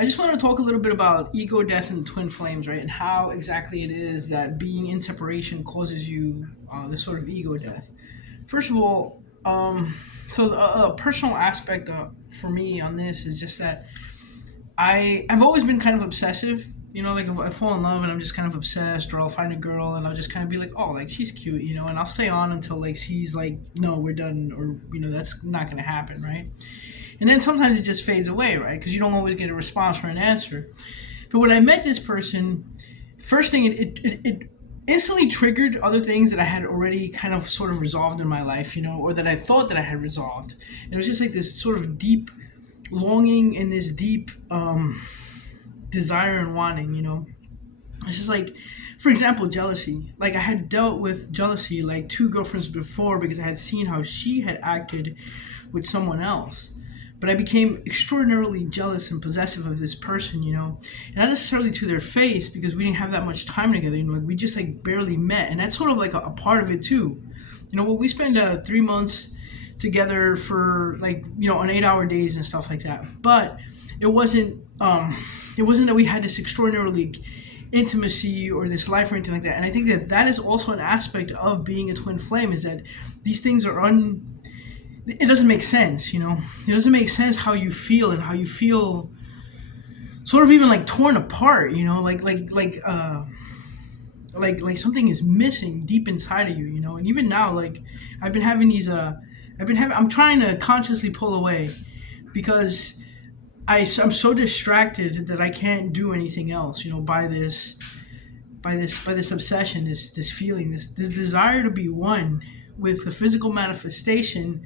I just want to talk a little bit about ego death and twin flames, right? And how exactly it is that being in separation causes you this sort of ego death. First of all, a personal aspect for me on this is just that I've always been kind of obsessive. You know, like if I fall in love and I'm just kind of obsessed, or I'll find a girl and I'll just kind of be like, oh, like she's cute, you know, and I'll stay on until like she's like, no, we're done, or that's not gonna happen, right? And then sometimes it just fades away, right? Because you don't always get a response or an answer. But when I met this person, first thing it instantly triggered other things that I had already kind of sort of resolved in my life, or that I thought that I had resolved. And it was just like this sort of deep longing and this deep desire and wanting, It's just like, for example, jealousy. Like I had dealt with jealousy like two girlfriends before because I had seen how she had acted with someone else. But I became extraordinarily jealous and possessive of this person, and not necessarily to their face because we didn't have that much time together, like we just like barely met. And that's sort of like a part of it too. We spend 3 months together for like, on 8-hour days and stuff like that. But it wasn't that we had this extraordinarily intimacy or this life or anything like that. And I think that is also an aspect of being a twin flame, is that these things are it doesn't make sense, It doesn't make sense how you feel, and how you feel sort of even like torn apart, like something is missing deep inside of you, And even now, like I've been having these I'm trying to consciously pull away because I'm so distracted that I can't do anything else, by this obsession, this feeling, this desire to be one with the physical manifestation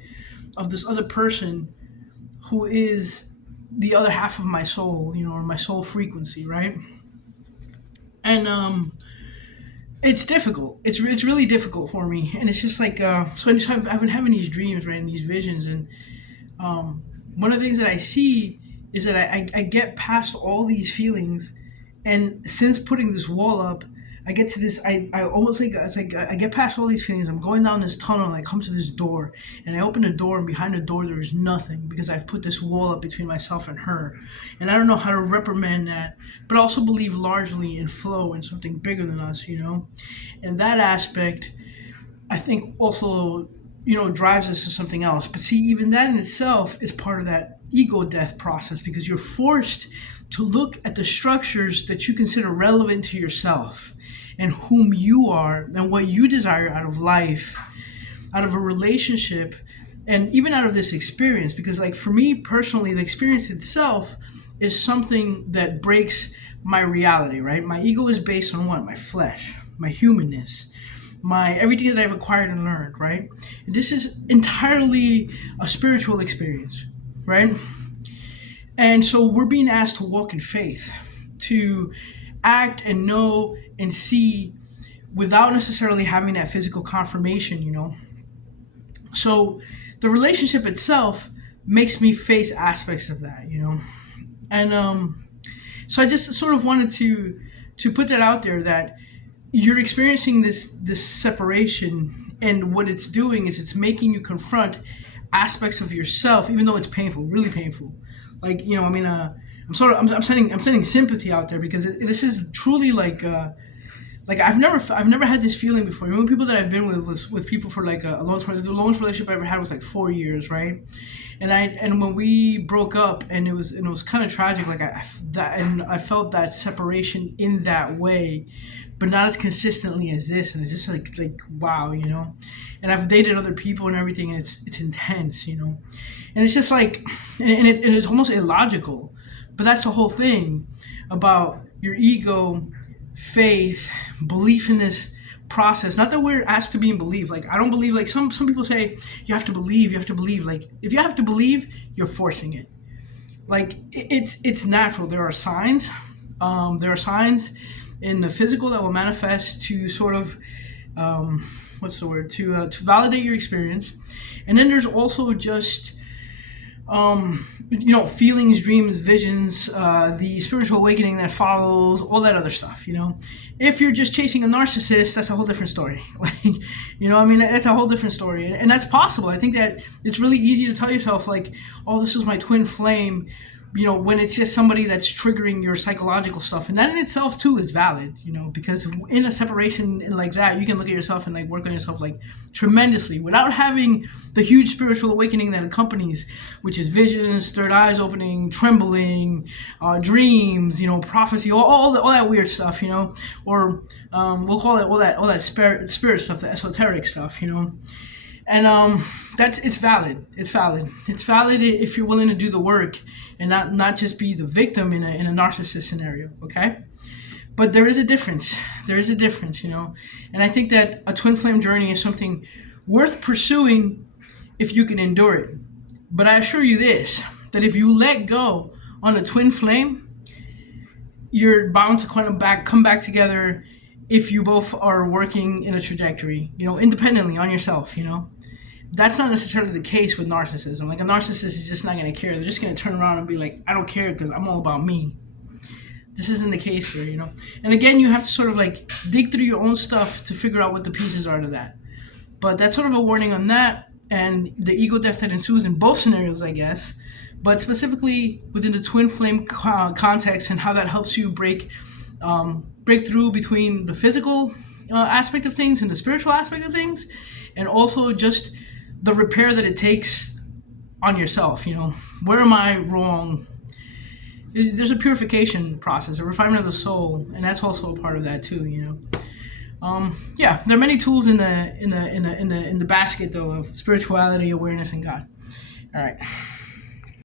of this other person who is the other half of my soul, or my soul frequency, right? And it's difficult. It's really difficult for me, and it's just like I've been having these dreams, right, and these visions, and one of the things that I see is that I get past all these feelings, and since putting this wall up, I get to this. I almost like it's like I get past all these feelings. I'm going down this tunnel, and I come to this door, and I open the door, and behind the door there is nothing because I've put this wall up between myself and her, and I don't know how to reprimand that, but I also believe largely in flow and something bigger than us, and that aspect, I think also drives us to something else. But see, even that in itself is part of that ego death process because you're forced to look at the structures that you consider relevant to yourself and whom you are and what you desire out of life, out of a relationship, and even out of this experience. Because like for me personally, the experience itself is something that breaks my reality, right? My ego is based on what? My flesh, my humanness, my everything that I've acquired and learned, right? And this is entirely a spiritual experience, right? And so we're being asked to walk in faith, to act and know and see without necessarily having that physical confirmation, So the relationship itself makes me face aspects of that, And so I just sort of wanted to put that out there, that you're experiencing this separation, and what it's doing is it's making you confront aspects of yourself, even though it's painful, really painful. Like, I'm sending sympathy out there because this is truly like I've never had this feeling before. People that I've been with people for like a long time. The longest relationship I ever had was like 4 years, right? And when we broke up, and it was kind of tragic. Like I felt that separation in that way, but not as consistently as this. And it's just like wow, And I've dated other people and everything, and it's intense, And it's just like, and it's almost illogical. But that's the whole thing about your ego, faith, belief in this process. Not that we're asked to be in belief. Like I don't believe. Like some people say you have to believe. You have to believe. Like if you have to believe, you're forcing it. Like it's natural. There are signs. There are signs in the physical that will manifest to sort of what's the word, to validate your experience, and then there's also just feelings, dreams, visions, the spiritual awakening that follows, all that other stuff, If you're just chasing a narcissist, that's a whole different story. It's a whole different story. And that's possible. I think that it's really easy to tell yourself, like, oh, this is my twin flame, when it's just somebody that's triggering your psychological stuff, and that in itself too is valid, because in a separation like that, you can look at yourself and like work on yourself like tremendously without having the huge spiritual awakening that accompanies, which is visions, third eyes opening, trembling, dreams, prophecy, all that weird stuff, or we'll call it all that spirit stuff, the esoteric stuff, and it's valid. It's valid. It's valid if you're willing to do the work and not just be the victim in a narcissist scenario. Okay, but there is a difference. There is a difference, and I think that a twin flame journey is something worth pursuing if you can endure it. But I assure you this: that if you let go on a twin flame, you're bound to come back together if you both are working in a trajectory, independently on yourself, That's not necessarily the case with narcissism. Like, a narcissist is just not going to care. They're just going to turn around and be like, I don't care because I'm all about me. This isn't the case here, And again, you have to sort of like dig through your own stuff to figure out what the pieces are to that. But that's sort of a warning on that, and the ego death that ensues in both scenarios, I guess. But specifically within the twin flame context, and how that helps you break through between the physical aspect of things and the spiritual aspect of things, and also just the repair that it takes on yourself. Where am I wrong? There's a purification process, a refinement of the soul, and that's also a part of that too. There are many tools in the basket though of spirituality, awareness, and God. All right.